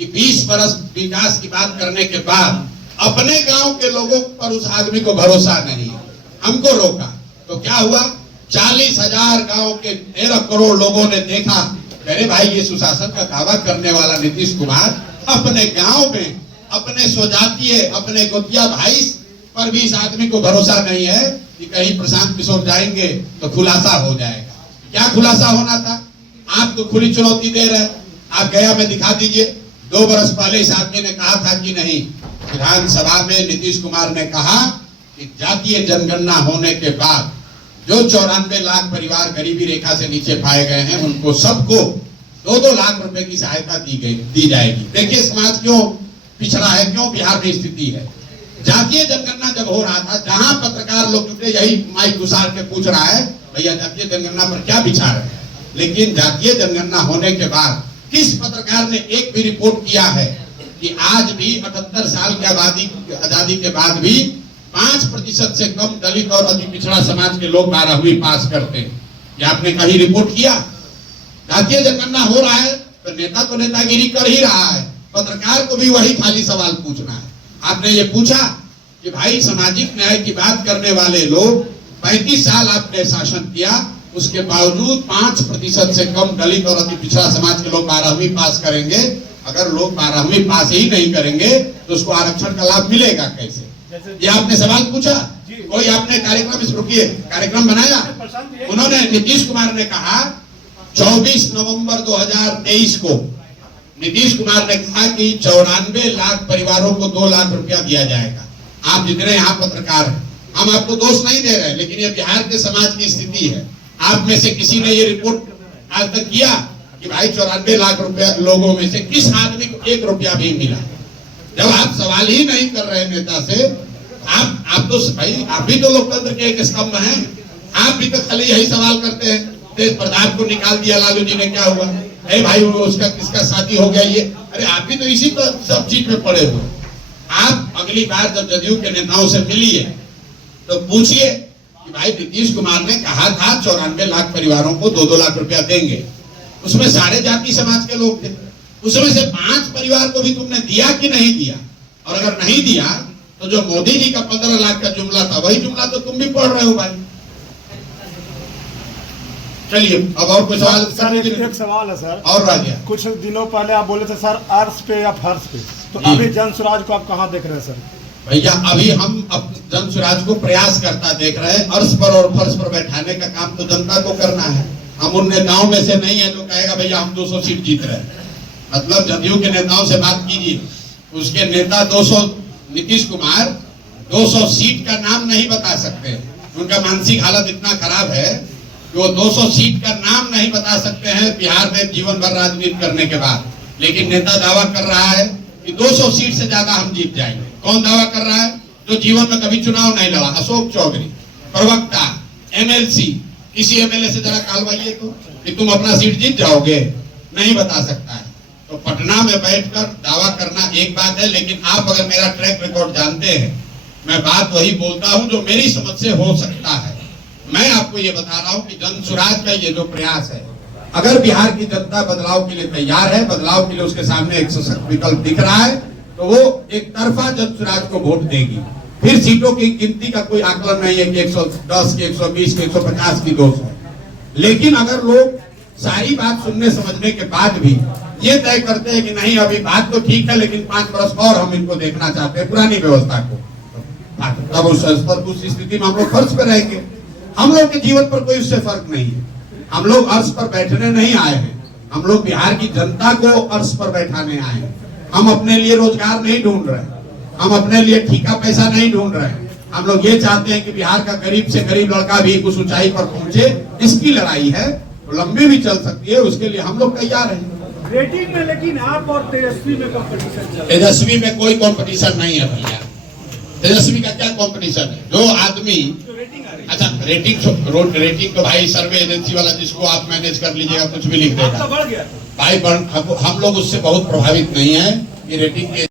कि 20 बरस विकास की बात करने के बाद अपने गांव के लोगों पर उस आदमी को भरोसा नहीं है। हमको रोका तो क्या हुआ, 40,000 गांव के 13 करोड़ लोगों ने देखा, अरे भाई ये सुशासन का दावा करने वाला नीतीश कुमार अपने गांव में अपने स्वजातीय अपने गोतिया भाई पर भी इस आदमी को भरोसा नहीं है कि कहीं प्रशांत किशोर जाएंगे तो खुलासा हो जाएगा। क्या खुलासा होना था? आप तो खुली चुनौती दे रहे, आप गया में दिखा दीजिए। 2 बरस पहले इस आदमी ने कहा था कि नहीं, विधानसभा में नीतीश कुमार ने कहा कि जातीय जनगणना होने के बाद जो 94 लाख परिवार गरीबी रेखा से नीचे पाए गए हैं उनको सबको 2-2 लाख रुपए की सहायता दी जाएगी। देखिए समाज क्यों पिछड़ा है, क्यों बिहार में स्थिति है। जातीय जनगणना जब हो रहा था, जहां पत्रकार लोग जुटे यही माइक घुसार के पूछ रहा है भैया जातीय जनगणना पर क्या विचार है, लेकिन जातीय जनगणना होने के बाद किस पत्रकार ने एक भी रिपोर्ट किया है कि आज भी 78 साल की आजादी के बाद भी 5% से कम दलित और अति पिछड़ा समाज के लोग 12वीं पास करते हैं? क्या आपने कहीं रिपोर्ट किया? जातीय जनगणना हो रहा है तो नेता तो नेतागिरी कर ही रहा है, पत्रकार को भी वही खाली सवाल पूछना है। आपने ये पूछा कि भाई सामाजिक न्याय की बात करने वाले लोग 35 साल आपने शासन किया, उसके बावजूद 5% से कम दलित और अति पिछड़ा समाज के लोग 12वीं पास करेंगे। अगर लोग 12वीं पास ही नहीं करेंगे तो उसको आरक्षण का लाभ मिलेगा कैसे? ये आपने सवाल पूछा? कोई आपने कार्यक्रम बनाया? उन्होंने नीतीश कुमार ने कहा 24 नवंबर 2023 को नीतीश कुमार ने कहा कि 94 लाख परिवारों को 2 लाख रुपया दिया जाएगा। आप जितने यहाँ पत्रकार हैं, हम आपको दोष नहीं दे रहे, लेकिन ये बिहार के समाज की स्थिति है। आप में से किसी ने ये रिपोर्ट आज तक किया कि भाई 94 लाख रुपया लोगों में से किस आदमी को 1 रुपया भी मिला? जब आप सवाल ही नहीं कर रहे नेता से, आप तो भाई आप भी तो लोकतंत्र के एक स्तंभ हैं, आप भी तो खाली यही सवाल करते हैं। तेज प्रताप को निकाल दिया लालू जी ने, क्या हुआ? अरे भाई वो उसका किसका शादी हो गया ये? अरे आप भी तो इसी तो सब चीज में पड़े हो। आप अगली बार जब जदयू के नेताओं से मिलिए तो पूछिए कि भाई नीतीश कुमार ने कहा था 94 लाख परिवारों को 2-2 लाख रुपया देंगे, उसमें सारे जाति समाज के लोग थे, उसमें से 5 परिवार को भी तुमने दिया कि नहीं दिया? और अगर नहीं दिया तो जो मोदी जी का 15 लाख का जुमला था वही जुमला तो तुम भी पढ़ रहे हो भाई। चलिए अब और कुछ सवाल? सर एक सवाल है सर। और राजा, कुछ दिनों पहले आप बोले थे सर अर्श पे या फर्श पे, तो अभी जन स्वराज को आप कहाँ देख रहे हैं सर? भैया अभी हम जन स्वराज को प्रयास करता देख रहे हैं। अर्श पर और फर्श पर बैठाने का काम तो जनता को करना है। हम उन नेताओं में से नहीं है जो कहेगा भैया हम 200 सीट जीत रहे हैं। मतलब जदयू के नेताओं से बात कीजिए, उसके नेता 200 नीतीश कुमार 200 सीट का नाम नहीं बता सकते। उनका मानसिक हालत इतना खराब है कि वो 200 सीट का नाम नहीं बता सकते हैं बिहार में जीवन भर राजनीति करने के बाद। लेकिन नेता दावा कर रहा है कि 200 सीट से ज्यादा हम जीत जाएंगे। कौन दावा कर रहा है? जो जीवन में कभी चुनाव नहीं लड़ा, अशोक चौधरी, प्रवक्ता, MLC। किसी MLA से जरा कहलवाइए तो कि तुम अपना सीट जीत जाओगे, नहीं बता सकता है। तो पटना में बैठकर दावा करना एक बात है, लेकिन आप अगर मेरा ट्रैक रिकॉर्ड जानते हैं, मैं बात वही बोलता हूं जो मेरी समझ से हो सकता है। मैं आपको ये बता रहा हूं कि जन स्वराज का ये जो प्रयास है, अगर बिहार की जनता बदलाव के लिए तैयार है, बदलाव के लिए उसके सामने एक सशक्त विकल्प दिख रहा है, तो वो एक तरफा जन स्वराज को वोट देगी। फिर सीटों की गिनती का कोई आकलन नहीं है कि 110 की 120 की 150 की 200। लेकिन अगर लोग सारी बात सुनने समझने के बाद भी ये तय करते हैं कि नहीं अभी बात तो ठीक है लेकिन 5 बरस और हम इनको देखना चाहते हैं पुरानी व्यवस्था को, तब उस स्थिति में हम लोग फर्श पे रहेंगे। हम लोग के जीवन पर कोई उससे फर्क नहीं है। हम लोग अर्श पर बैठने नहीं आए हैं, हम लोग बिहार की जनता को अर्श पर बैठाने आए हैं। हम अपने लिए रोजगार नहीं ढूंढ रहे, हम अपने लिए ठीका पैसा नहीं ढूंढ रहे। हम लोग ये चाहते हैं कि बिहार का गरीब से गरीब लड़का भी कुछ ऊंचाई पर पहुंचे। इसकी लड़ाई है, तो लंबी भी चल सकती है, उसके लिए हम लोग तैयार हैं। रेटिंग में लेकिन आप और तेजस्वी में कंपटीशन चल रहा है। तेजस्वी में कोई कंपटीशन नहीं है भैया। तेजस्वी का क्या कंपटीशन है? जो आदमी अच्छा रेटिंग तो भाई सर्वे एजेंसी वाला जिसको आप मैनेज कर लीजिएगा कुछ भी लिख देगा भाई। हम लोग उससे बहुत प्रभावित नहीं है। ये रेटिंग